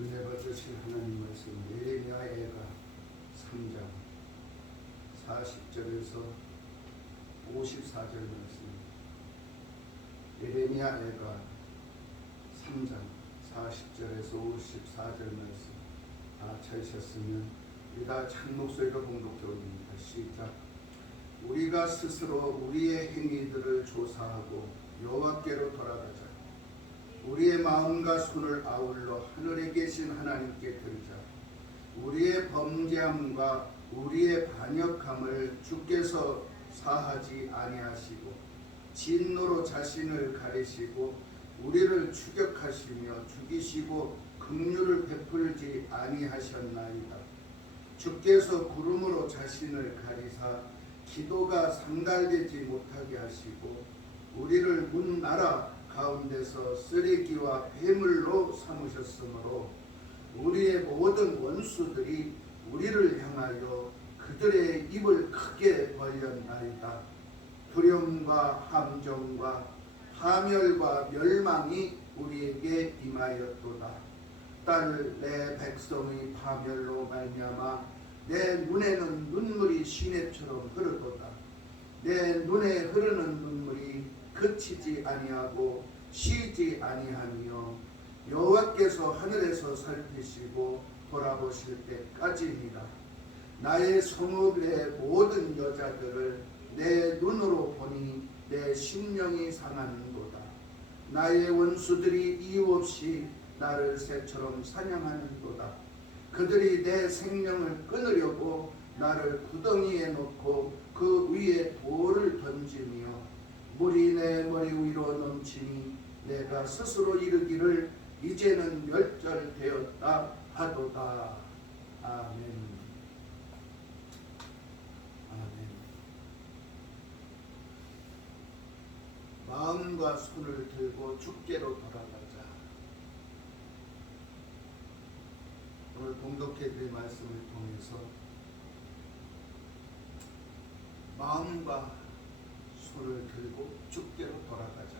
은혜 받으신 하나님 말씀 예레미야 애가 3장 40절에서 54절 말씀. 예레미야 애가 3장 40절에서 54절 말씀 다 찾으셨으면 우리가 찬 목소리로 봉독해 올립니다. 시작. 우리가 스스로 우리의 행위들을 조사하고 여호와께로 돌아가자. 우리의 마음과 손을 아울러 하늘에 계신 하나님께 드리자. 우리의 범죄함과 우리의 반역함을 주께서 사하지 아니하시고 진노로 자신을 가리시고 우리를 추격하시며 죽이시고 긍휼을 베풀지 아니하셨나이다. 주께서 구름으로 자신을 가리사 기도가 상달되지 못하게 하시고 우리를 문 나라 가운데서 쓰레기와 폐물로 삼으셨으므로 우리의 모든 원수들이 우리를 향하여 그들의 입을 크게 벌렸나이다. 두려움과 함정과 파멸과 멸망이 우리에게 임하였도다. 딸 내 백성의 파멸로 말미암아 내 눈에는 눈물이 시내처럼 흐르도다. 내 눈에 흐르는 눈물이 그치지 아니하고 쉬지 아니하며 여호와께서 하늘에서 살피시고 돌아보실 때까지니라. 나의 성읍의 모든 여자들을 내 눈으로 보니 내 심령이 상하는도다. 나의 원수들이 이유 없이 나를 새처럼 사냥하는도다. 그들이 내 생명을 끊으려고 나를 구덩이에 놓고 그 위에 돌을 던지며 물이 내 머리 위로 넘치니 내가 스스로 이르기를 이제는 멸절되었다 하도다. 아멘. 아멘. 마음과 손을 들고 주께로 돌아가자. 오늘 봉독해드린 말씀을 통해서 마음과 손을 들고 주께로 돌아가자.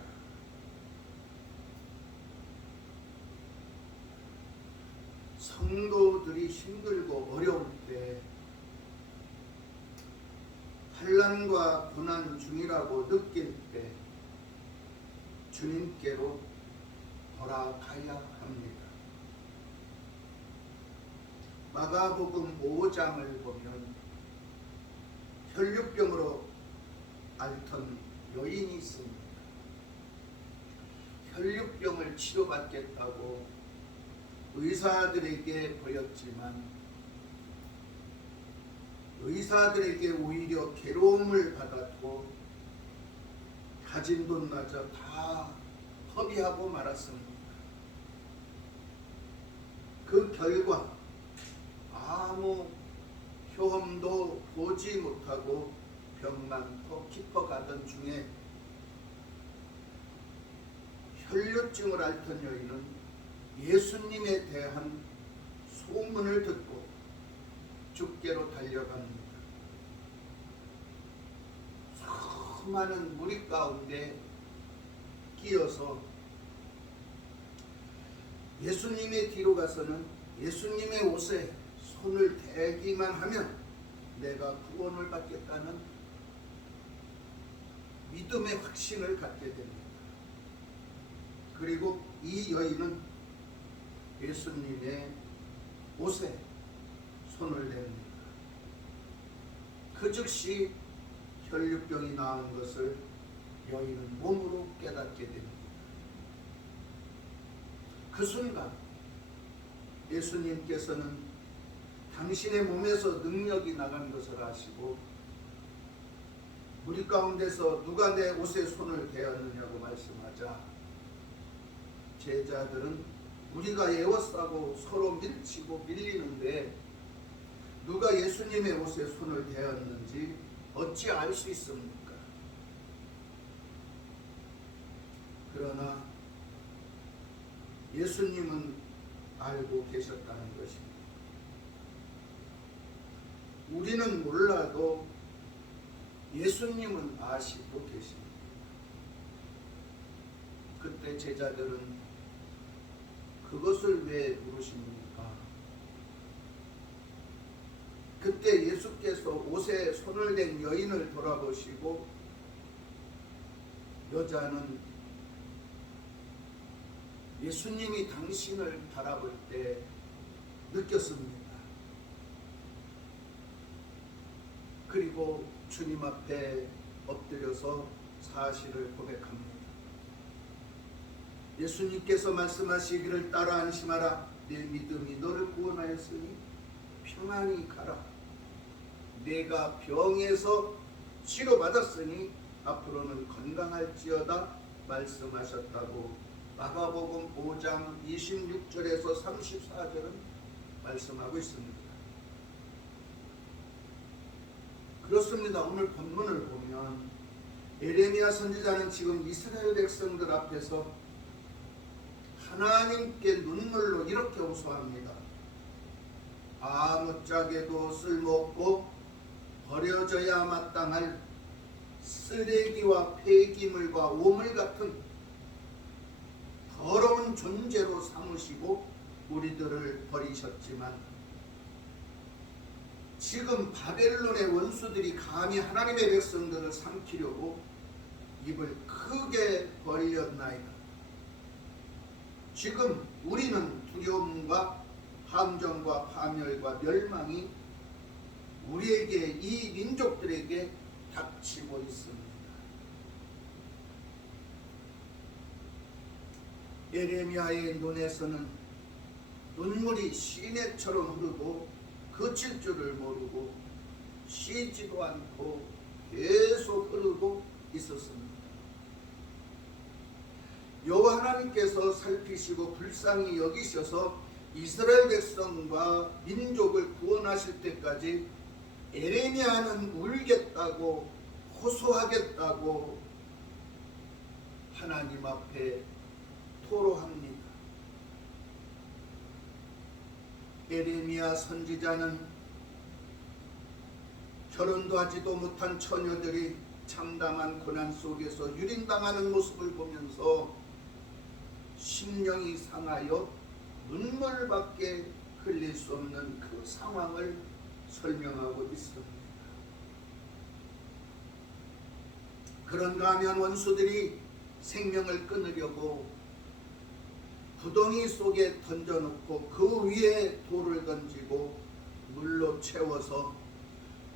성도들이 힘들고 어려울 때 환난과 고난 중이라고 느낄 때 주님께로 돌아가야 합니다. 마가복음 5장을 보면 혈류병으로 앓던 여인이 있습니다. 혈류병을 치료받겠다고 의사들에게 보였지만 의사들에게 오히려 괴로움을 받았고 가진 돈마저 다 허비하고 말았습니다. 그 결과 아무 효험도 보지 못하고 병만 더 깊어가던 중에 혈류증을 앓던 여인은 예수님에 대한 소문을 듣고 주께로 달려갑니다. 수많은 무리 가운데 끼어서 예수님의 뒤로 가서는 예수님의 옷에 손을 대기만 하면 내가 구원을 받겠다는 믿음의 확신을 갖게 됩니다. 그리고 이 여인은 예수님의 옷에 손을 댑니다. 그 즉시 혈류병이 나은 것을 여인은 몸으로 깨닫게 됩니다. 그 순간 예수님께서는 당신의 몸에서 능력이 나간 것을 아시고 무리 가운데서 누가 내 옷에 손을 대었느냐고 말씀하자 제자들은 우리가 에워싸고 서로 밀치고 밀리는데 누가 예수님의 옷에 손을 대었는지 어찌 알 수 있습니까? 그러나 예수님은 알고 계셨다는 것입니다. 우리는 몰라도 예수님은 아시고 계십니다. 그때 제자들은 그것을 왜 물으십니까? 그때 예수께서 옷에 손을 댄 여인을 돌아보시고 여자는 예수님이 당신을 바라볼 때 느꼈습니다. 그리고 주님 앞에 엎드려서 사실을 고백합니다. 예수님께서 말씀하시기를 따라 안심하라. 내 믿음이 너를 구원하였으니 평안히 가라. 내가 병에서 치료받았으니 앞으로는 건강할지어다 말씀하셨다고 마가복음 5장 26절에서 34절은 말씀하고 있습니다. 그렇습니다. 오늘 본문을 보면 예레미야 선지자는 지금 이스라엘 백성들 앞에서 하나님께 눈물로 이렇게 호소합니다. 아무짝에도 쓸모없고 버려져야 마땅할 쓰레기와 폐기물과 오물 같은 더러운 존재로 삼으시고 우리들을 버리셨지만 지금 바벨론의 원수들이 감히 하나님의 백성들을 삼키려고 입을 크게 벌렸나이다. 지금 우리는 두려움과 함정과 파멸과 멸망이 우리에게, 이 민족들에게 닥치고 있습니다. 예레미야의 눈에서는 눈물이 시내처럼 흐르고 그칠 줄을 모르고 쉬지도 않고 계속 흐르고 있었습니다. 여호와 하나님께서 살피시고 불쌍히 여기셔서 이스라엘 백성과 민족을 구원하실 때까지 예레미야는 울겠다고 호소하겠다고 하나님 앞에 토로합니다. 예레미야 선지자는 결혼도 하지도 못한 처녀들이 참담한 고난 속에서 유린당하는 모습을 보면서 심령이 상하여 눈물밖에 흘릴 수 없는 그 상황을 설명하고 있습니다. 그런가 하면 원수들이 생명을 끊으려고 구덩이 속에 던져놓고 그 위에 돌을 던지고 물로 채워서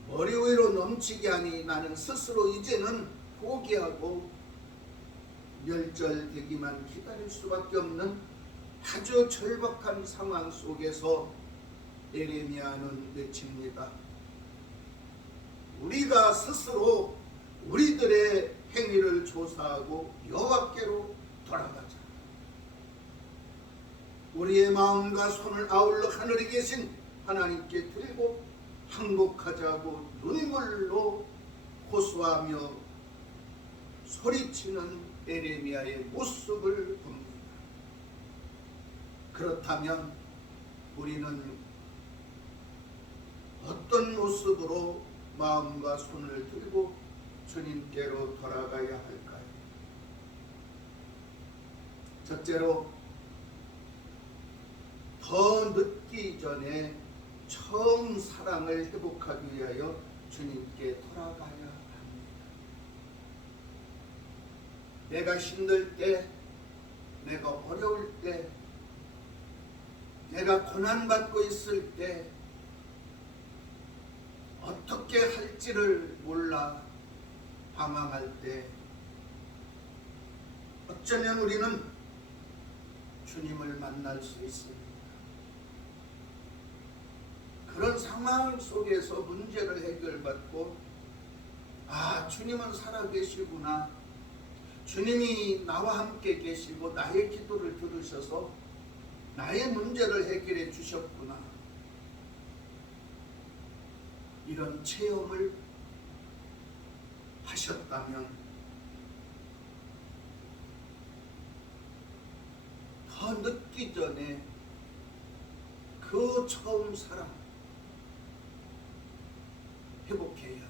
머리 위로 넘치게 하니 나는 스스로 이제는 포기하고 멸절되기만 기다릴 수밖에 없는 아주 절박한 상황 속에서 예레미야는 외칩니다. 우리가 스스로 우리들의 행위를 조사하고 여호와께로 돌아가자. 우리의 마음과 손을 아울러 하늘에 계신 하나님께 들고 항복하자고 눈물로 호소하며 소리치는 예레미야의 모습을 봅니다. 그렇다면 우리는 어떤 모습으로 마음과 손을 들고 주님께로 돌아가야 할까요? 첫째로, 더 늦기 전에 처음 사랑을 회복하기 위하여 주님께 돌아가야 합니다. 내가 힘들 때, 내가 어려울 때, 내가 고난받고 있을 때, 어떻게 할지를 몰라 방황할 때 어쩌면 우리는 주님을 만날 수 있습니다. 그런 상황 속에서 문제를 해결받고, 아, 주님은 살아계시구나, 주님이 나와 함께 계시고 나의 기도를 들으셔서 나의 문제를 해결해 주셨구나, 이런 체험을 하셨다면 더 늦기 전에 그 처음 사랑 회복해야 합니다.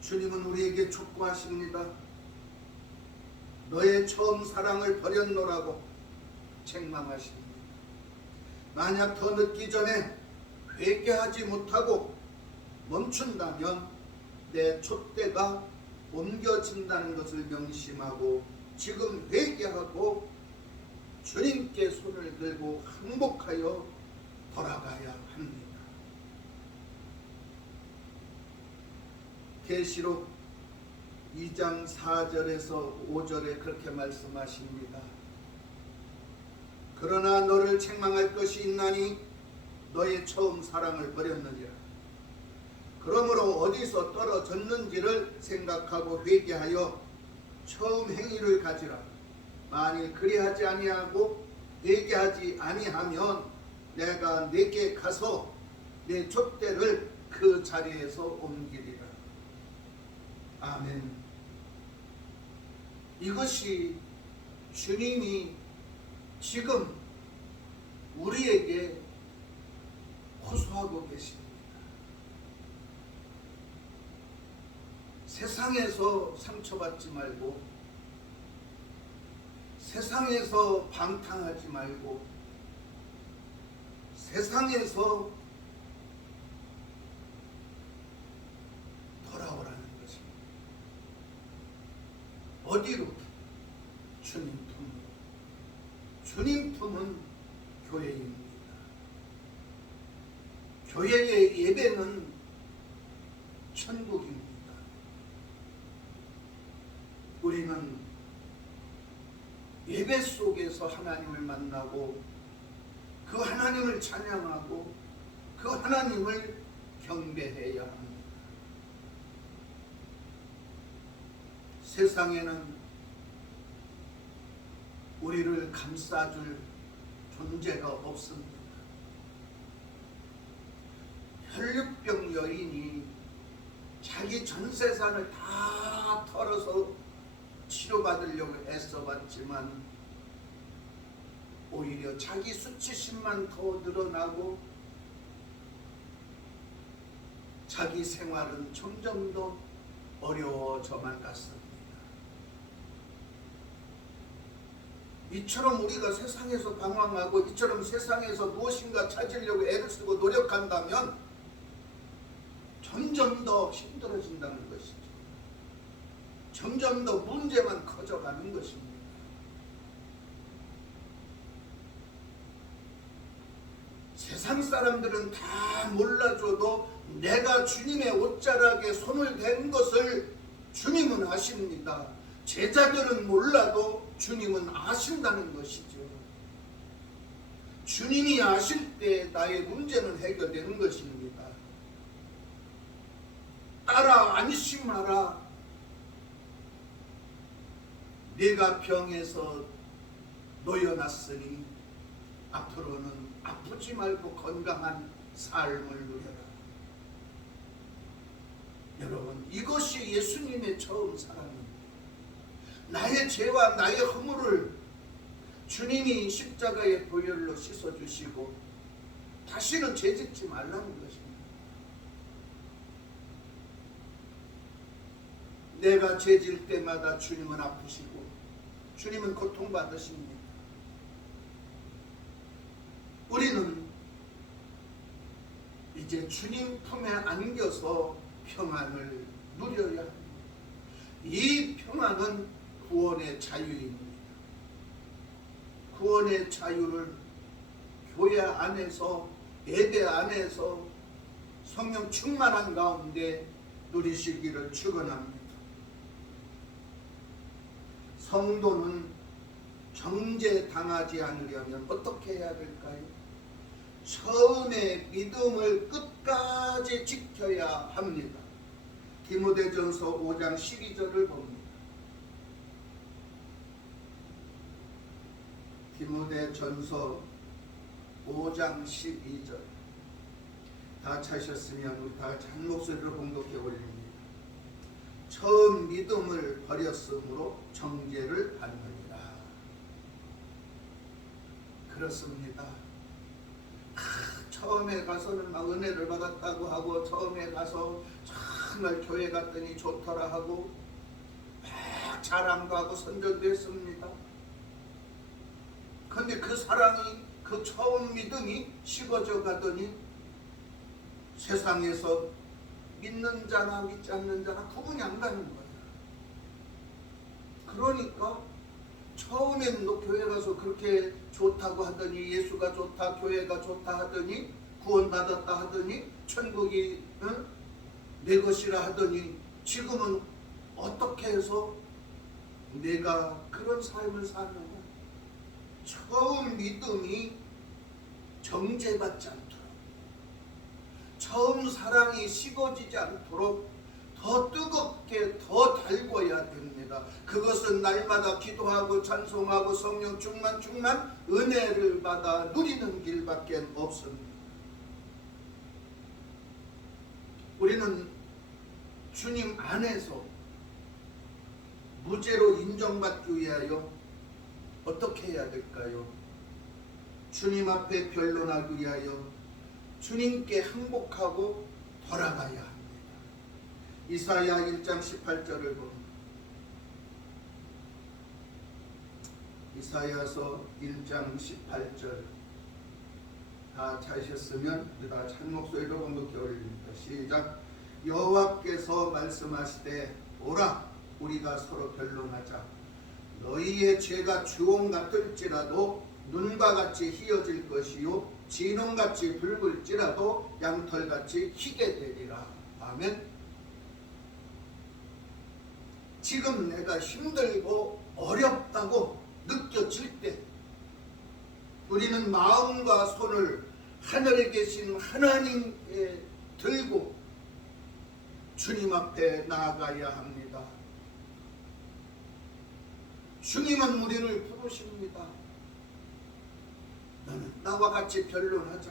주님은 우리에게 촉구하십니다. 너의 처음 사랑을 버렸노라고. 책망하십니다. 만약 더 늦기 전에 회개하지 못하고 멈춘다면 내 촛대가 옮겨진다는 것을 명심하고 지금 회개하고 주님께 손을 들고 항복하여 돌아가야 합니다. 계시록 2장 4절에서 5절에 그렇게 말씀하십니다. 그러나 너를 책망할 것이 있나니 너의 처음 사랑을 버렸느니라. 그러므로 어디서 떨어졌는지를 생각하고 회개하여 처음 행위를 가지라. 만일 그리하지 아니하고 회개하지 아니하면 내가 내게 가서 내 촛대를 그 자리에서 옮기리라. 아멘. 이것이 주님이 지금 우리에게 호소하고 계십니다. 세상에서 상처받지 말고, 세상에서 방탕하지 말고, 세상에서 돌아오라는 것입니다. 어디로? 주님 품으로. 주님 품은 교회입니다. 교회의 예배는 천국입니다. 우리는 예배 속에서 하나님을 만나고 그 하나님을 찬양하고 그 하나님을 경배해야 합니다. 세상에는 우리를 감싸줄 존재가 없습니다. 혈류병 여인이 자기 전 재산을 다 털어서 치료받으려고 애써봤지만 오히려 자기 수치심만 더 늘어나고 자기 생활은 점점 더 어려워져만 갔습니다. 이처럼 우리가 세상에서 방황하고 이처럼 세상에서 무엇인가 찾으려고 애를 쓰고 노력한다면 점점 더 힘들어진다는 것이죠. 점점 더 문제만 커져가는 것입니다. 세상 사람들은 다 몰라줘도 내가 주님의 옷자락에 손을 댄 것을 주님은 아십니다. 제자들은 몰라도 주님은 아신다는 것이죠. 주님이 아실 때 나의 문제는 해결되는 것입니다. 따라 안심하라. 네가 병에서 놓여놨으니 앞으로는 아프지 말고 건강한 삶을 누려라. 여러분, 이것이 예수님의 처음 사랑입니다. 나의 죄와 나의 허물을 주님이 십자가의 보혈로 씻어주시고 다시는 죄짓지 말라는 것입니다. 내가 죄질 때마다 주님은 아프시고 주님은 고통받으십니다. 우리는 이제 주님 품에 안겨서 평안을 누려야 합니다. 이 평안은 구원의 자유입니다. 구원의 자유를 교회 안에서, 예배 안에서 성령 충만한 가운데 누리시기를 축원합니다. 성도는 정죄당하지 않으려면 어떻게 해야 될까요? 처음에 믿음을 끝까지 지켜야 합니다. 디모데전서 5장 12절을 봅니다. 디모데전서 5장 12절. 다 찾으셨으면 우리 다 같이 한 목소리로 봉독해 올립니다. 처음 믿음을 버렸으므로 정죄를 받느니라. 그렇습니다. 처음에 가서는 막 은혜를 받았다고 하고 처음에 가서 정말 교회 갔더니 좋더라 하고 막 자랑도 하고 선전도 했습니다. 근데 그 사랑이, 그 처음 믿음이 식어져 가더니 세상에서 믿는 자나 믿지 않는 자나 구분이 안 가는 거예요. 그러니까 처음에는 너 교회 가서 그렇게 좋다고 하더니, 예수가 좋다, 교회가 좋다 하더니, 구원받았다 하더니, 천국이 내 것이라 하더니, 지금은 어떻게 해서 내가 그런 삶을 사느냐. 처음 믿음이 정죄받지 않도록, 처음 사랑이 식어지지 않도록 더 뜨겁게 더 달궈야 됩니다. 그것은 날마다 기도하고 찬송하고 성령 충만 은혜를 받아 누리는 길밖에 없습니다. 우리는 주님 안에서 무죄로 인정받기 위하여 어떻게 해야 될까요? 주님 앞에 변론하기 위하여 주님께 항복하고 돌아가야 합니다. 이사야 1장 18절을 봅니다. 이사야서 1장 18절 다 찾으셨으면 다 찬 목소리로 공독해 올립니다. 시작. 여호와께서 말씀하시되 오라 우리가 서로 변론하자. 너희의 죄가 주홍 같을지라도 눈과 같이 희어질 것이요 진홍같이 붉을지라도 양털같이 희게 되리라. 아멘. 지금 내가 힘들고 어렵다고 느껴질 때 우리는 마음과 손을 하늘에 계신 하나님께 들고 주님 앞에 나아가야 합니다. 주님은 우리를 부르십니다. 너는 나와 같이 변론하자.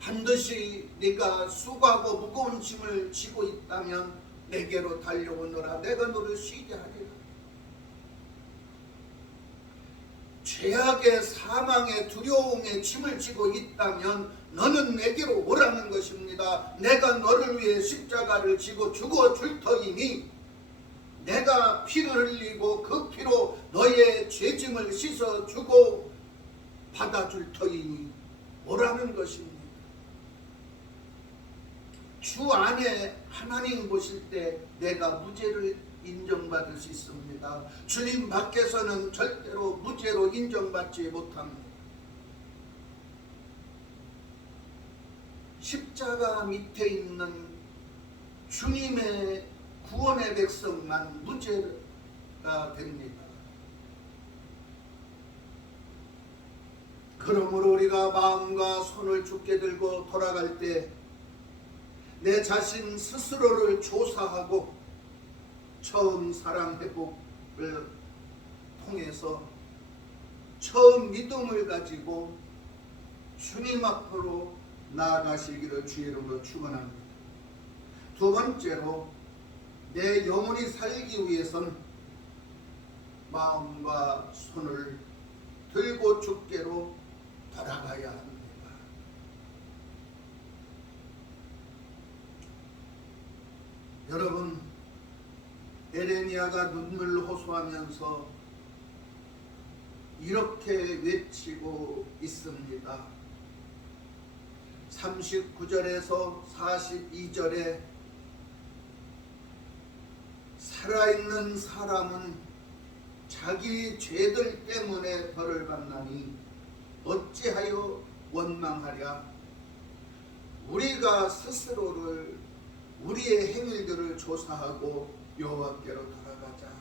반드시 네가 수고하고 무거운 짐을 지고 있다면 내게로 달려오너라. 내가 너를 쉬게 하리라. 죄악의 사망의 두려움의 짐을 지고 있다면 너는 내게로 오라는 것입니다. 내가 너를 위해 십자가를 지고 죽어줄 터이니 내가 피를 흘리고 그 피로 너의 죄짐을 씻어주고 받아줄 터이니 오라는 것입니다. 주 안에 하나님 보실 때 내가 무죄를 인정받을 수 있습니다. 주님 밖에서는 절대로 무죄로 인정받지 못합니다. 십자가 밑에 있는 주님의 구원의 백성만 무죄가 됩니다. 그러므로 우리가 마음과 손을 굳게 들고 돌아갈 때 내 자신 스스로를 조사하고 처음 사랑 회복을 통해서 처음 믿음을 가지고 주님 앞으로 나아가시기를 주의 이름으로 축원합니다. 두 번째로 내 영혼이 살기 위해선 마음과 손을 들고 주께로 돌아가야 합니다. 여러분, 에레미야가 눈물을 호소하면서 이렇게 외치고 있습니다. 39절에서 42절에 살아있는 사람은 자기 죄들 때문에 벌을 받나니 어찌하여 원망하랴. 우리가 스스로를 우리의 행위들을 조사하고 여호와께로 돌아가자.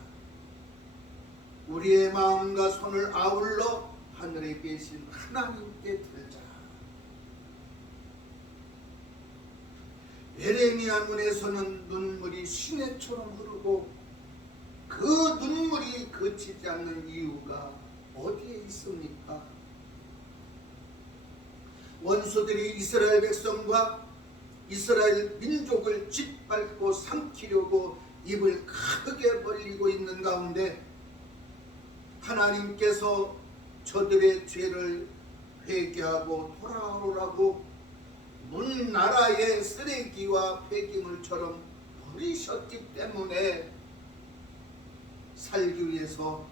우리의 마음과 손을 아울러 하늘에 계신 하나님께 들자. 에레미야 눈에서는 눈물이 시내처럼 흐르고 그 눈물이 그치지 않는 이유가 어디에 있습니까? 원수들이 이스라엘 백성과 이스라엘 민족을 짓밟고 삼키려고 입을 크게 벌리고 있는 가운데 하나님께서 저들의 죄를 회개하고 돌아오라고 문 나라의 쓰레기와 폐기물처럼 버리셨기 때문에 살기 위해서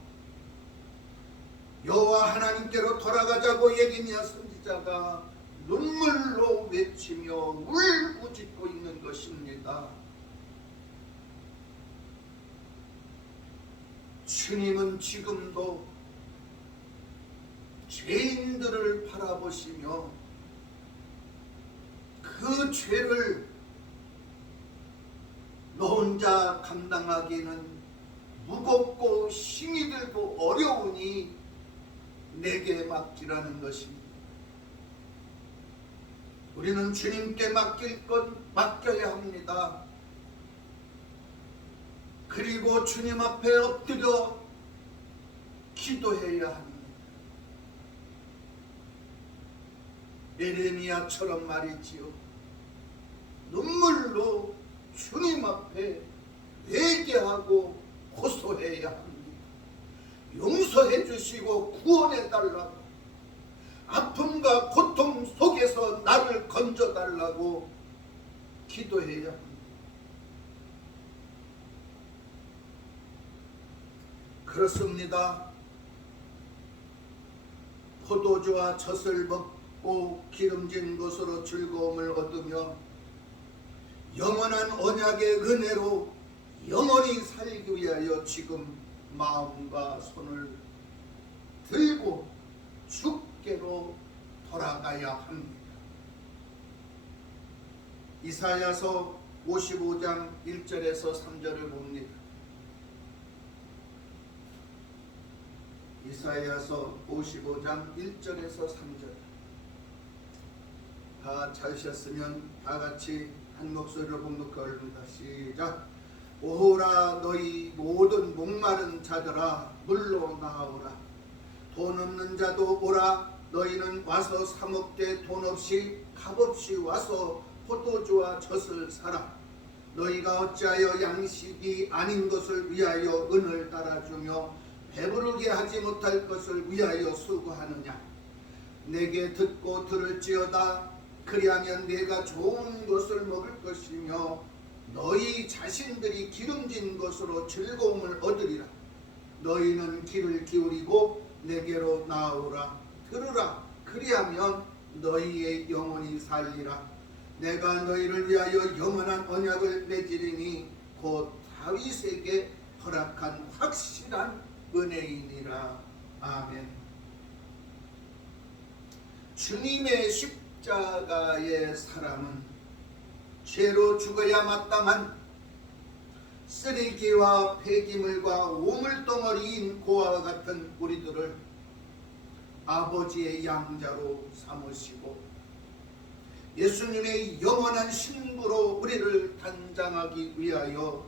나와 하나님께로 돌아가자고 예레미야 선지자가 눈물로 외치며 울부짖고 있는 것입니다. 주님은 지금도 죄인들을 바라보시며 그 죄를 너 혼자 감당하기는 무겁고 힘이 들고 어려우니 내게 맡기라는 것입니다. 우리는 주님께 맡길 건 맡겨야 합니다. 그리고 주님 앞에 엎드려 기도해야 합니다. 예레미야처럼 말이지요. 눈물로 주님 앞에 회개하고 호소해야 합니다. 용서해 주시고 구원해 달라고, 아픔과 고통 속에서 나를 건져 달라고 기도해야 합니다. 그렇습니다. 포도주와 젖을 먹고 기름진 것으로 즐거움을 얻으며 영원한 언약의 은혜로 영원히 살기 위하여 지금 마음과 손을 들고 주께로 돌아가야 합니다. 이사야서 55장 1절에서 3절을 봅니다. 이사야서 55장 1절에서 3절. 다 찾으셨으면 다 같이 한 목소리로 봉독합니다. 시작. 오라 너희 모든 목마른 자들아 물로 나오라. 돈 없는 자도 오라. 너희는 와서 사 먹되 돈 없이 값없이 와서 포도주와 젖을 사라. 너희가 어찌하여 양식이 아닌 것을 위하여 은을 따라주며 배부르게 하지 못할 것을 위하여 수고하느냐. 내게 듣고 들을지어다. 그리하면 내가 좋은 것을 먹을 것이며 너희 자신들이 기름진 것으로 즐거움을 얻으리라. 너희는 귀를 기울이고 내게로 나오라. 들으라. 그리하면 너희의 영혼이 살리라. 내가 너희를 위하여 영원한 언약을 맺으리니 곧 다윗에게 허락한 확실한 은혜이니라. 아멘. 주님의 십자가의 사랑은 죄로 죽어야 마땅한 쓰레기와 폐기물과 오물덩어리인 고아와 같은 우리들을 아버지의 양자로 삼으시고 예수님의 영원한 신부로 우리를 단장하기 위하여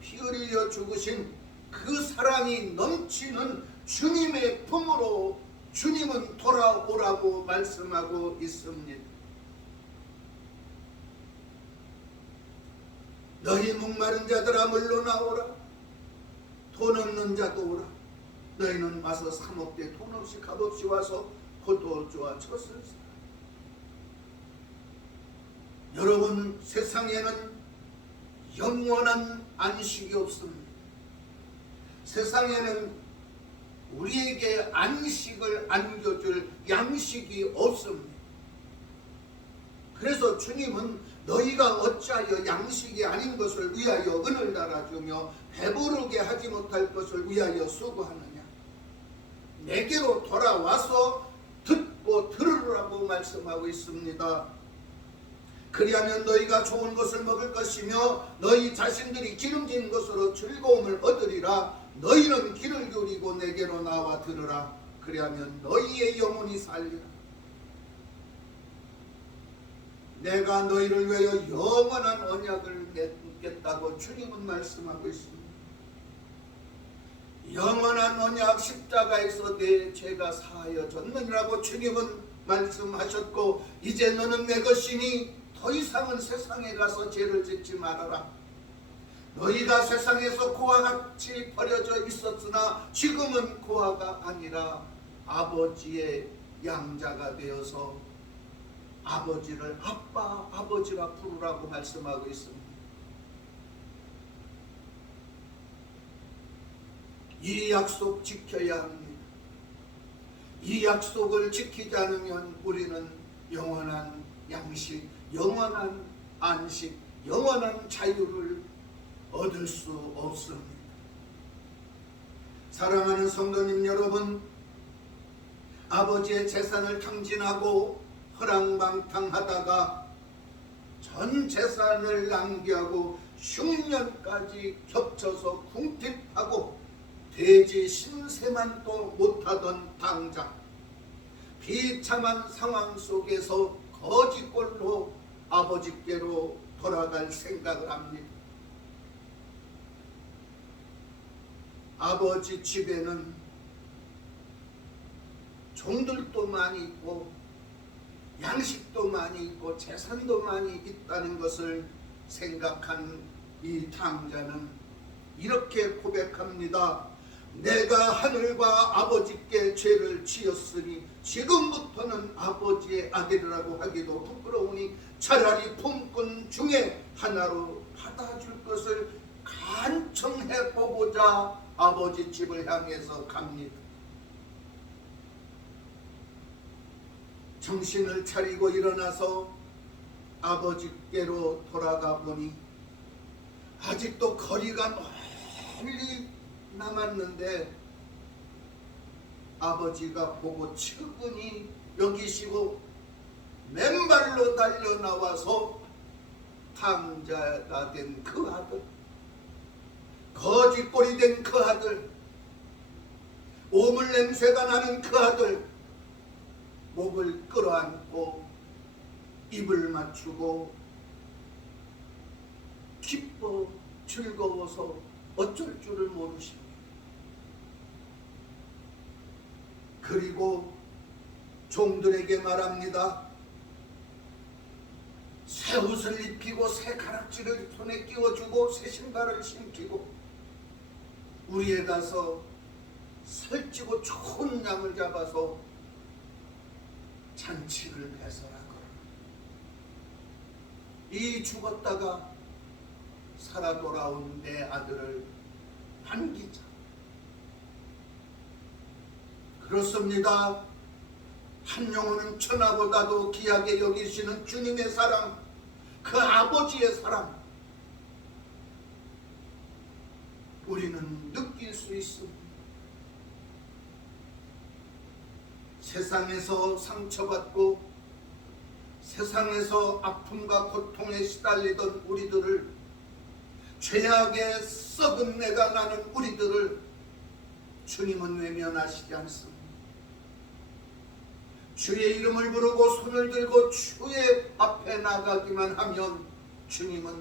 피 흘려 죽으신 그 사랑이 넘치는 주님의 품으로 주님은 돌아오라고 말씀하고 있습니다. 너희 목마른 자들아 물로 나오라. 돈 없는 자도 오라. 너희는 와서 사 먹되 돈 없이 값없이 와서 포도주와 젖을 사라. 여러분, 세상에는 영원한 안식이 없습니다. 세상에는 우리에게 안식을 안겨줄 양식이 없습니다. 그래서 주님은 너희가 어찌하여 양식이 아닌 것을 위하여 은을 달아주며 배부르게 하지 못할 것을 위하여 수고하느냐. 내게로 돌아와서 듣고 들으라고 말씀하고 있습니다. 그리하면 너희가 좋은 것을 먹을 것이며 너희 자신들이 기름진 것으로 즐거움을 얻으리라. 너희는 귀를 기울이고 내게로 나와 들으라. 그리하면 너희의 영혼이 살리라. 내가 너희를 위하여 영원한 언약을 맺겠다고 주님은 말씀하고 있습니다. 영원한 언약, 십자가에서 내 죄가 사하여졌느니라고 주님은 말씀하셨고, 이제 너는 내 것이니 더 이상은 세상에 가서 죄를 짓지 말아라. 너희가 세상에서 고와 같이 버려져 있었으나 지금은 고아가 아니라 아버지의 양자가 되어서 아버지를 아빠, 아버지라 부르라고 말씀하고 있습니다. 이 약속 지켜야 합니다. 이 약속을 지키지 않으면 우리는 영원한 양식, 영원한 안식, 영원한 자유를 얻을 수 없습니다. 사랑하는 성도님 여러분, 아버지의 재산을 탕진하고 허랑방탕하다가 전 재산을 낭비하고 흉년까지 겹쳐서 궁핍하고 돼지 신세만도 못하던 당장, 비참한 상황 속에서 거지꼴로 아버지께로 돌아갈 생각을 합니다. 아버지 집에는 종들도 많이 있고 양식도 많이 있고 재산도 많이 있다는 것을 생각한 이 탕자는 이렇게 고백합니다. 내가 하늘과 아버지께 죄를 지었으니 지금부터는 아버지의 아들이라고 하기도 부끄러우니 차라리 품꾼 중에 하나로 받아줄 것을 간청해보고자 아버지 집을 향해서 갑니다. 정신을 차리고 일어나서 아버지께로 돌아가 보니 아직도 거리가 멀리 남았는데 아버지가 보고 측은히 여기시고 맨발로 달려 나와서 탕자가 된 그 아들, 거짓골이 된 그 아들, 오물 냄새가 나는 그 아들, 목을 끌어안고 입을 맞추고 기뻐 즐거워서 어쩔 줄을 모르십니다. 그리고 종들에게 말합니다. 새 옷을 입히고 새 가락지를 손에 끼워주고 새 신발을 신기고 우리에 가서 살찌고 좋은 양을 잡아서 잔치를 해서라거라. 이 죽었다가 살아 돌아온 내 아들을 반기자. 그렇습니다. 한 영혼은 천하보다도 귀하게 여기시는 주님의 사랑, 그 아버지의 사랑, 우리는 느낄 수 있습니다. 세상에서 상처받고 세상에서 아픔과 고통에 시달리던 우리들을, 죄악의 썩은 내가 나는 우리들을 주님은 외면하시지 않습니다. 주의 이름을 부르고 손을 들고 주의 앞에 나가기만 하면 주님은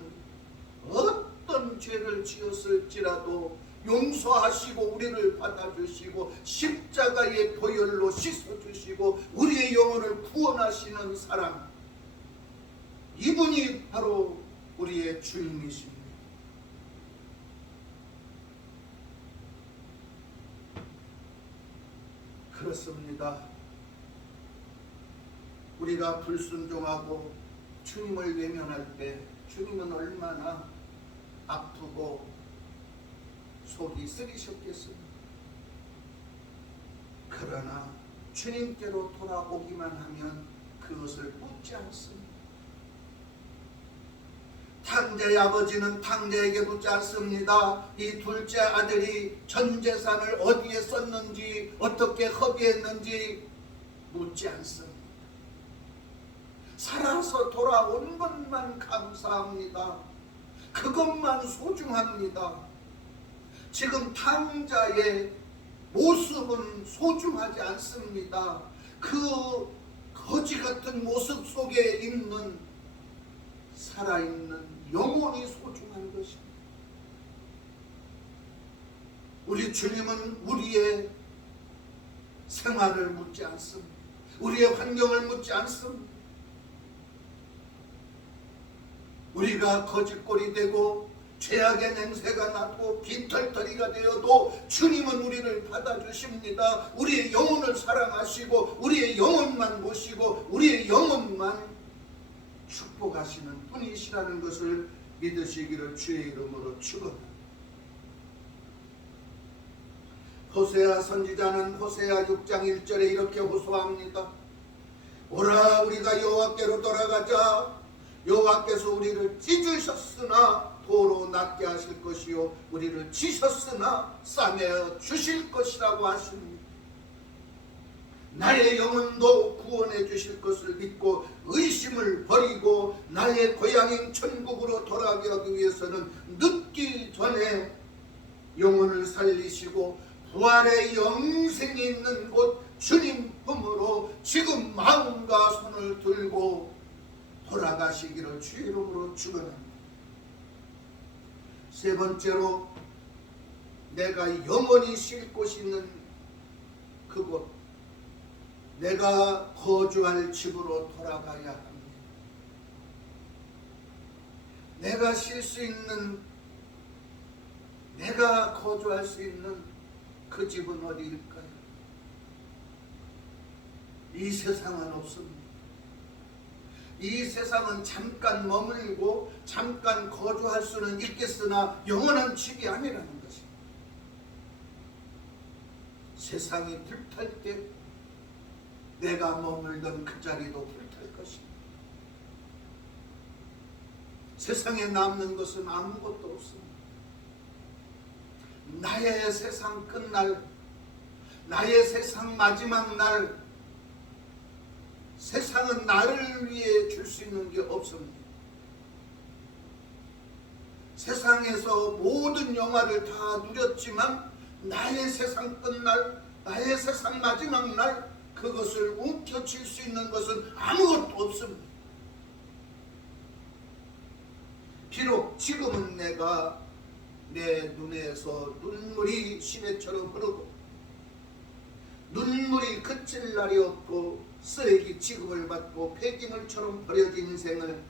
어떤 죄를 지었을지라도 용서하시고 우리를 받아주시고 십자가의 보혈로 씻어주시고 우리의 영혼을 구원하시는 사랑, 이분이 바로 우리의 주님이십니다. 그렇습니다. 우리가 불순종하고 주님을 외면할 때 주님은 얼마나 아프고 속이 쓰리셨겠습니까? 그러나 주님께로 돌아오기만 하면 그것을 묻지 않습니다. 탕자의 아버지는 탕자에게 묻지 않습니다. 이 둘째 아들이 전 재산을 어디에 썼는지, 어떻게 허비했는지 묻지 않습니다. 살아서 돌아온 것만 감사합니다. 그것만 소중합니다. 지금 탕자의 모습은 소중하지 않습니다. 그 거지 같은 모습 속에 있는 살아있는 영혼이 소중한 것입니다. 우리 주님은 우리의 생활을 묻지 않습니다. 우리의 환경을 묻지 않습니다. 우리가 거짓골이 되고 죄악의 냄새가 나고 빈털터리가 되어도 주님은 우리를 받아주십니다. 우리의 영혼을 사랑하시고 우리의 영혼만 모시고 우리의 영혼만 축복하시는 분이시라는 것을 믿으시기를 주의 이름으로 축원합니다. 호세아 선지자는 호세아 6장 1절에 이렇게 호소합니다. 오라 우리가 여호와께로 돌아가자. 여호와께서 우리를 찢으셨으나 도로 낫게 하실 것이요 우리를 치셨으나 싸매어 주실 것이라고 하십니다. 나의 영혼도 구원해 주실 것을 믿고 의심을 버리고 나의 고향인 천국으로 돌아가기 위해서는 늦기 전에 영혼을 살리시고 부활의 영생이 있는 곳 주님 품으로 지금 마음과 손을 들고 돌아가시기를 주 이름으로 축원합니다. 세 번째로 내가 영원히 쉴 곳이 있는 그곳, 내가 거주할 집으로 돌아가야 합니다. 내가 쉴 수 있는, 내가 거주할 수 있는 그 집은 어디일까요? 이 세상은 없습니다. 이 세상은 잠깐 머물고 잠깐 거주할 수는 있겠으나 영원한 집이 아니라는 것입니다. 세상이 불탈 때 내가 머물던 그 자리도 불탈 것입니다. 세상에 남는 것은 아무것도 없습니다. 나의 세상 끝날, 나의 세상 마지막 날, 세상은 나를 위해 줄 수 있는 게 없습니다. 세상에서 모든 영화를 다 누렸지만 나의 세상 끝날, 나의 세상 마지막 날 그것을 움켜쥘 수 있는 것은 아무것도 없습니다. 비록 지금은 내가 내 눈에서 눈물이 시내처럼 흐르고 눈물이 그칠 날이 없고 쓰레기 취급을 받고 폐기물처럼 버려진 인생을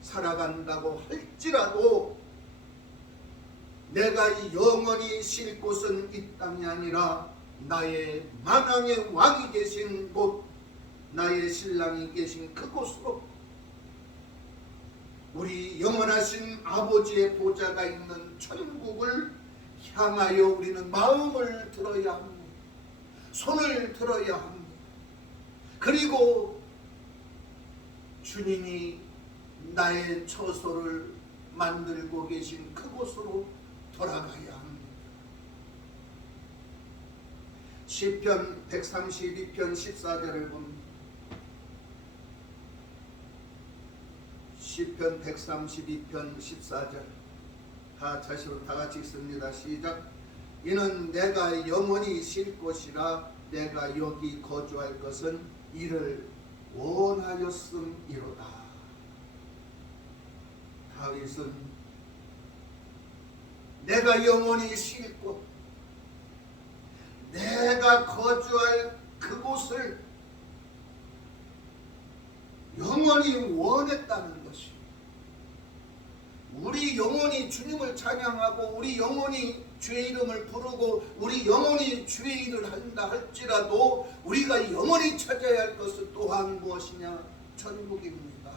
살아간다고 할지라도 내가 영원히 쉴 곳은 이 땅이 아니라 나의 만왕의 왕이 계신 곳, 나의 신랑이 계신 그곳으로 우리 영원하신 아버지의 보좌가 있는 천국을 향하여 우리는 마음을 들어야 합니다. 손을 들어야 합니다. 그리고 주님이 나의 처소를 만들고 계신 그곳으로 돌아가야 합니다. 시편 132편 14절을 봅니다. 시편 132편 14절 다 같이 읽습니다. 시작. 이는 내가 영원히 쉴 곳이라 내가 여기 거주할 것은 이를 원하였음이로다. 다윗은 내가 영원히 쉴 곳, 내가 거주할 그곳을 영원히 원했다는 것이, 우리 영원히 주님을 찬양하고 우리 영원히 주의 이름을 부르고 우리 영원히 주의 일을 한다 할지라도 우리가 영원히 찾아야 할 것은 또한 무엇이냐? 천국입니다.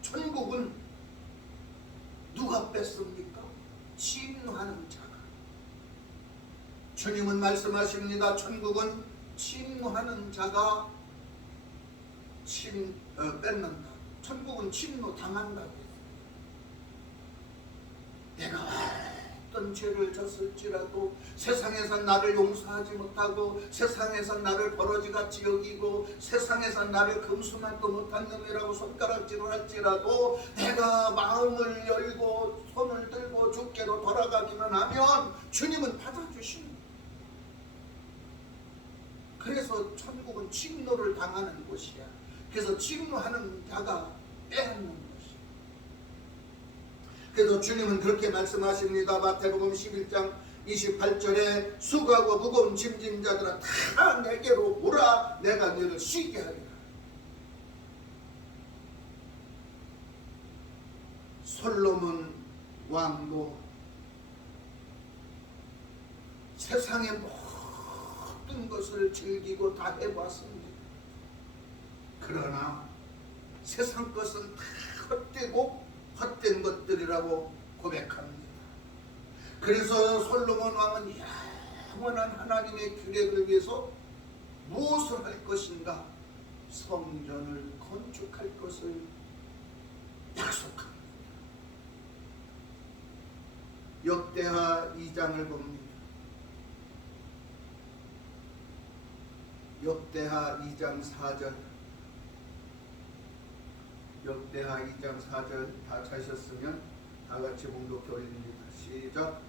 천국은 누가 뺐습니까? 침노하는 자가. 주님은 말씀하십니다. 천국은 침노하는 자가 뺏는다. 천국은 침노 당한다. 내가 어떤 죄를 졌을지라도 세상에서 나를 용서하지 못하고 세상에서 나를 버러지같이 여기고 세상에서 나를 금수만도 못한 놈이라고 손가락질을 할지라도 내가 마음을 열고 손을 들고 주께로 돌아가기만 하면 주님은 받아주십니다. 그래서 천국은 침노를 당하는 곳이야. 그래서 침노하는 자가 빼앗는 것이야. 그래서 주님은 그렇게 말씀하십니다. 마태복음 11장 28절에 수고하고 무거운 짐진 자들아 다 내게로 오라 내가 너를 쉬게 하리라. 솔로몬 왕도 세상의 모든 것을 즐기고 다 해봤습니다. 그러나 세상 것은 다 헛되고 헛된 것들이라고 고백합니다. 그래서 솔로몬 왕은 영원한 하나님의 규례를 위해서 무엇을 할 것인가? 성전을 건축할 것을 약속합니다. 역대하 2장을 봅니다. 역대하 2장 4절. 역대하 2장 4절 다 찾으셨으면 다 같이 봉독해 올립니다. 시작.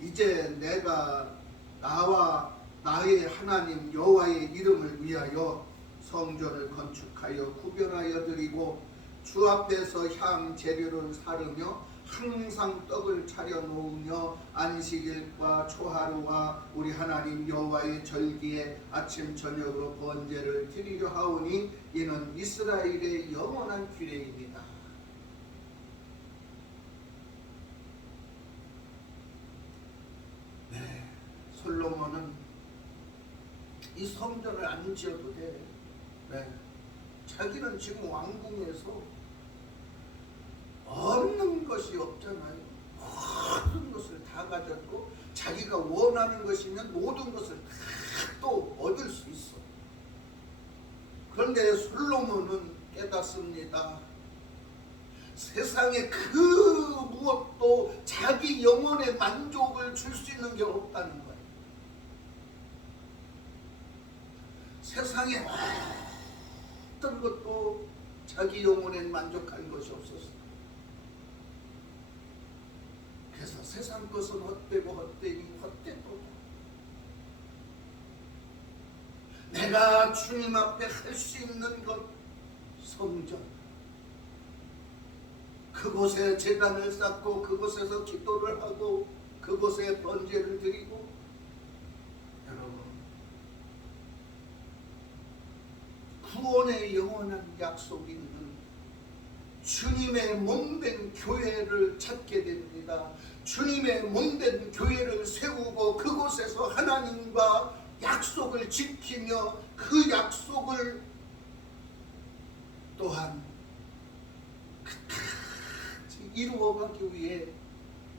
이제 내가 나와 나의 하나님 여호와의 이름을 위하여 성전을 건축하여 구별하여 드리고 주 앞에서 향 재료를 사르며 항상 떡을 차려 놓으며 안식일과 초하루와 우리 하나님 여호와의 절기에 아침 저녁으로 번제를 드리려 하오니 이는 이스라엘의 영원한 규례입니다. 네, 솔로몬은 이 성전을 안 지어도 돼. 네, 자기는 지금 왕궁에서 없는 것이 없잖아요. 모든 것을 다 가졌고 자기가 원하는 것이면 모든 것을 다 또 얻을 수 있어. 그런데 솔로몬은 깨닫습니다. 세상에 그 무엇도 자기 영혼의 만족을 줄 수 있는 게 없다는 거예요. 세상에 어떤 것도 자기 영혼에 만족한 것이 없었어요. 그래서 세상 것은 헛되고 헛되니 헛되고 내가 주님 앞에 할 수 있는 것 성전, 그곳에 제단을 쌓고 그곳에서 기도를 하고 그곳에 번제를 드리고, 여러분 구원의 영원한 약속이 있는 주님의 몸된 교회를 찾게 됩니다. 주님의 몸된 교회를 세우고 그곳에서 하나님과 약속을 지키며 그 약속을 또한 끝까지 이루어가기 위해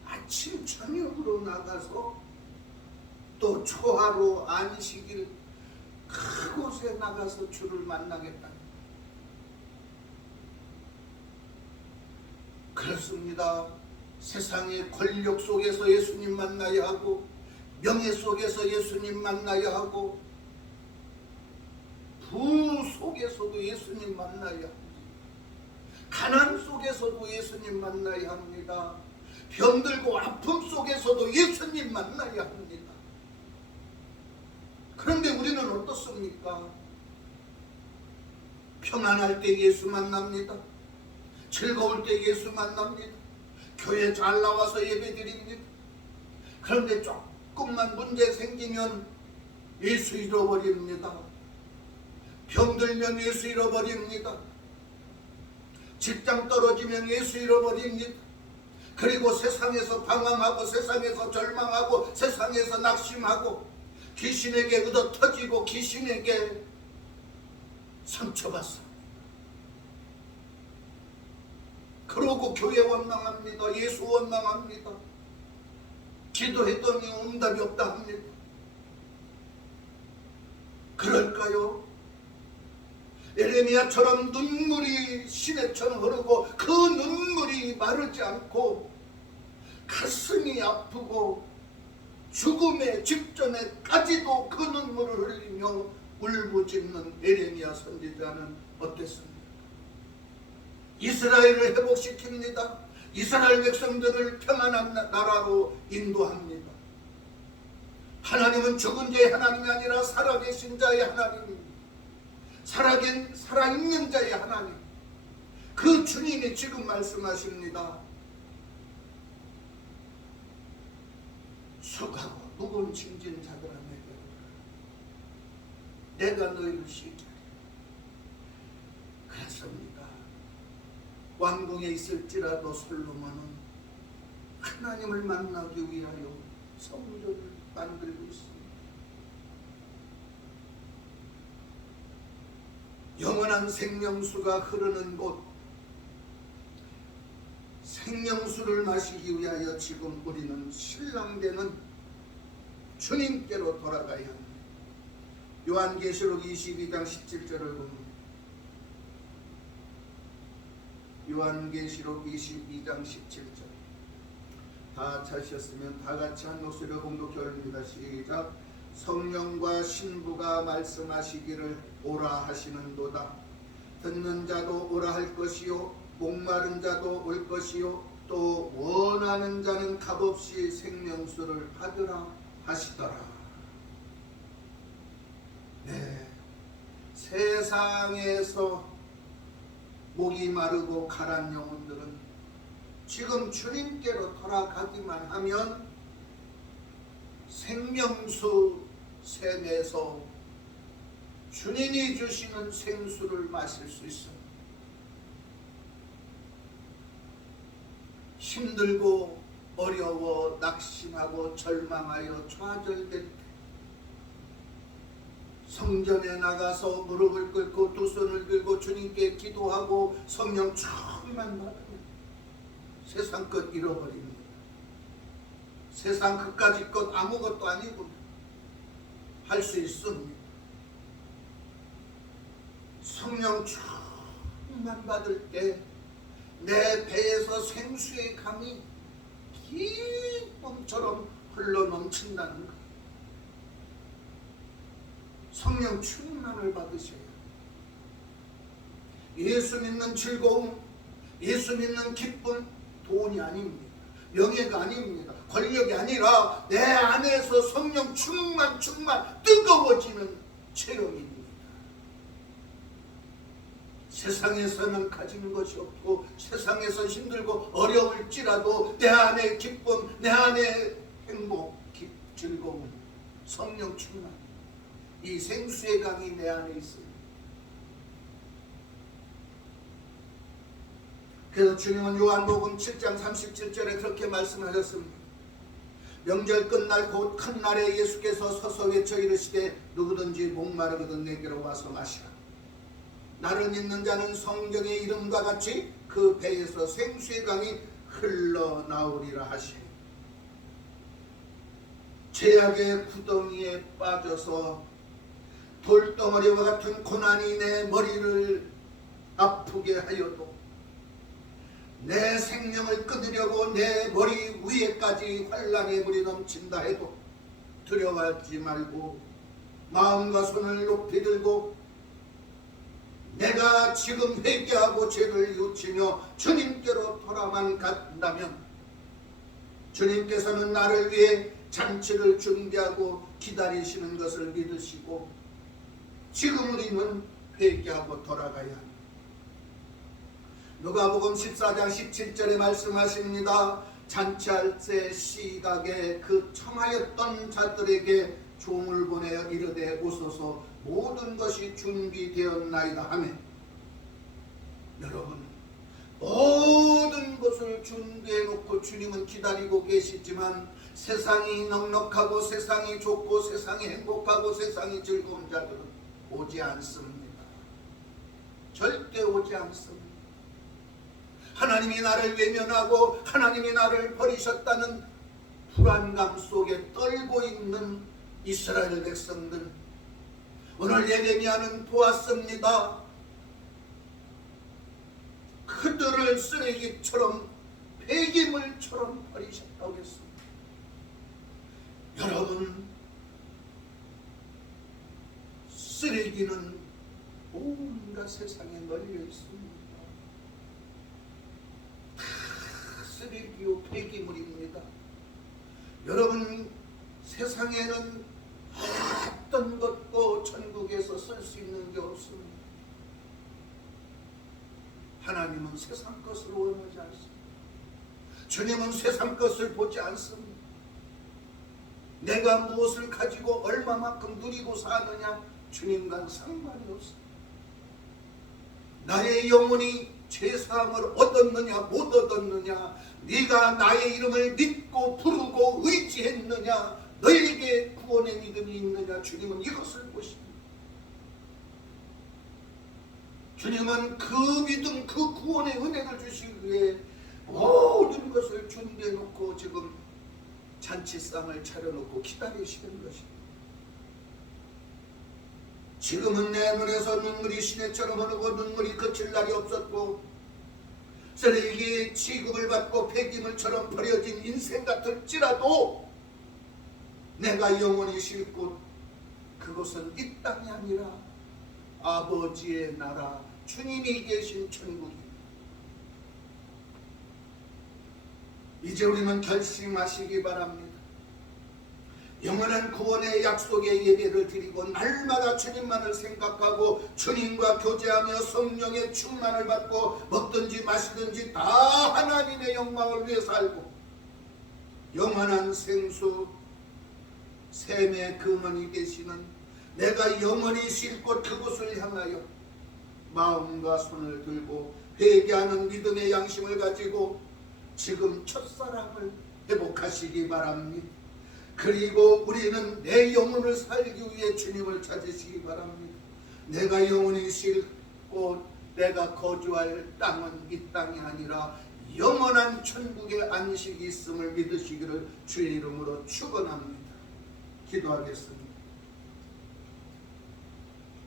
아침 저녁으로 나가서 또 초하루 안식일 그곳에 나가서 주를 만나겠다. 그렇습니다. 세상의 권력 속에서 예수님 만나야 하고 명예 속에서 예수님 만나야 하고 부 속에서도 예수님 만나야 합니다. 가난 속에서도 예수님 만나야 합니다. 병들고 아픔 속에서도 예수님 만나야 합니다. 그런데 우리는 어떻습니까? 평안할 때 예수 만납니다. 즐거울 때 예수 만납니다. 교회 잘 나와서 예배드립니다. 그런데 조금만 문제 생기면 예수 잃어버립니다. 병들면 예수 잃어버립니다. 직장 떨어지면 예수 잃어버립니다. 그리고 세상에서 방황하고 세상에서 절망하고 세상에서 낙심하고 귀신에게 얻어터지고 귀신에게 상처받습니다. 그러고 교회 원망합니다. 예수 원망합니다. 기도했더니 응답이 없다 합니다. 그럴까요? 에레미야처럼 눈물이 시내처럼 흐르고 그 눈물이 마르지 않고 가슴이 아프고 죽음의 직전에까지도 그 눈물을 흘리며 울부짖는 에레미야 선지자는 어땠습니까? 이스라엘을 회복시킵니다. 이스라엘 백성들을 평안한 나라로 인도합니다. 하나님은 죽은 자의 하나님이 아니라 살아계신 자의 하나님입니다. 살아있는 자의 하나님, 그 주님이 지금 말씀하십니다. 수고하고 무거운 짐진 자들아 내가 너희를 쉬게 하리라. 그렇습니다. 왕궁에 있을지라도 솔로몬은 하나님을 만나기 위하여 성전을 만들고 있습니다. 영원한 생명수가 흐르는 곳, 생명수를 마시기 위하여 지금 우리는 신랑되는 주님께로 돌아가야 합니다. 요한계시록 22장 17절을 봅니다. 요한계시록 22장 17절. 다 찾으셨으면 다 같이 한 목소리로 봉독해 올립니다. 시작. 성령과 신부가 말씀하시기를 오라 하시는도다. 듣는 자도 오라 할 것이요 목마른 자도 올 것이요 또 원하는 자는 값없이 생명수를 받으라 하시더라. 네, 세상에서 목이 마르고 가란 영혼들은 지금 주님께로 돌아가기만 하면 생명수 샘에서 주님이 주시는 생수를 마실 수 있습니다. 힘들고 어려워 낙심하고 절망하여 좌절될 때 성전에 나가서 무릎을 꿇고 두 손을 들고 주님께 기도하고 성령 충만 받으면 세상 것 잃어버립니다. 세상 그까짓 것 아무것도 아니고 할 수 있습니다. 성령 충만 받을 때 내 배에서 생수의 강이 기쁨처럼 흘러넘친다는 것. 성령 충만을 받으셔야 예수 믿는 즐거움, 예수 믿는 기쁨, 돈이 아닙니다. 명예가 아닙니다. 권력이 아니라 내 안에서 성령 충만 뜨거워지는 체험입니다. 세상에서는 가진 것이 없고 세상에서 힘들고 어려울지라도 내 안에 기쁨, 내 안에 행복, 즐거움, 성령 충만, 이 생수의 강이 내 안에 있습니다. 그래서 주님은 요한복음 7장 37절에 그렇게 말씀하셨습니다. 명절 끝날 곧 큰 날에 예수께서 서서 외쳐 이르시되 누구든지 목마르거든 내게로 와서 마시라. 나를 믿는 자는 성경의 이름과 같이 그 배에서 생수의 강이 흘러나오리라 하시니 죄악의 구덩이에 빠져서 돌덩어리와 같은 고난이 내 머리를 아프게 하여도 내 생명을 끊으려고 내 머리 위에까지 환난의 물이 넘친다 해도 두려워하지 말고 마음과 손을 높이 들고 내가 지금 회개하고 죄를 뉘우치며 주님께로 돌아만 간다면 주님께서는 나를 위해 잔치를 준비하고 기다리시는 것을 믿으시고 지금 우리는 회개하고 돌아가야 합니다. 누가복음 14장 17절에 말씀하십니다. 잔치할 때 시각에 그 청하였던 자들에게 종을 보내어 이르되 오소서 모든 것이 준비되었나이다 하며 여러분 모든 것을 준비해 놓고 주님은 기다리고 계시지만 세상이 넉넉하고 세상이 좋고 세상이 행복하고 세상이 즐거운 자들은 오지 않습니다. 절대 오지 않습니다. 하나님이 나를 외면하고 하나님이 나를 버리셨다는 불안감 속에 떨고 있는 이스라엘 백성들, 오늘 예레미야는 보았습니다. 그들을 쓰레기처럼 폐기물처럼 버리셨다고 했습니다. 여러분, 쓰레기는 온갖 세상에 널려 있습니다. 다 쓰레기요 폐기물입니다. 여러분, 세상에는 어떤 것도 천국에서 쓸 수 있는 게 없습니다. 하나님은 세상 것을 원하지 않습니다. 주님은 세상 것을 보지 않습니다. 내가 무엇을 가지고 얼마만큼 누리고 사느냐 주님과는 상관이 없습니다. 나의 영혼이 죄사함을 얻었느냐 못 얻었느냐, 네가 나의 이름을 믿고 부르고 의지했느냐, 너에게 구원의 믿음이 있느냐, 주님은 이것을 보십니다. 주님은 그 믿음, 그 구원의 은혜를 주시기 위해 모든 것을 준비해 놓고 지금 잔치상을 차려놓고 기다리시는 것입니다. 지금은 내 눈에서 눈물이 시내처럼 흐르고 눈물이 그칠 날이 없었고 쓰레기에 취급을 받고 폐기물처럼 버려진 인생 같을지라도 내가 영원히 쉴 곳, 그곳은 이 땅이 아니라 아버지의 나라, 주님이 계신 천국입니다. 이제 우리는 결심하시기 바랍니다. 영원한 구원의 약속의 예배를 드리고 날마다 주님만을 생각하고 주님과 교제하며 성령의 충만을 받고 먹든지 마시든지 다 하나님의 영광을 위해 살고 영원한 생수 샘의 근원이 되시는 내가 영원히 쉴 곳 그곳을 향하여 마음과 손을 들고 회개하는 믿음의 양심을 가지고 지금 첫사랑을 회복하시기 바랍니다. 그리고 우리는 내 영혼을 살기 위해 주님을 찾으시기 바랍니다. 내가 영원히 쉴 곳, 내가 거주할 땅은 이 땅이 아니라 영원한 천국의 안식이 있음을 믿으시기를 주의 이름으로 축원합니다. 기도하겠습니다.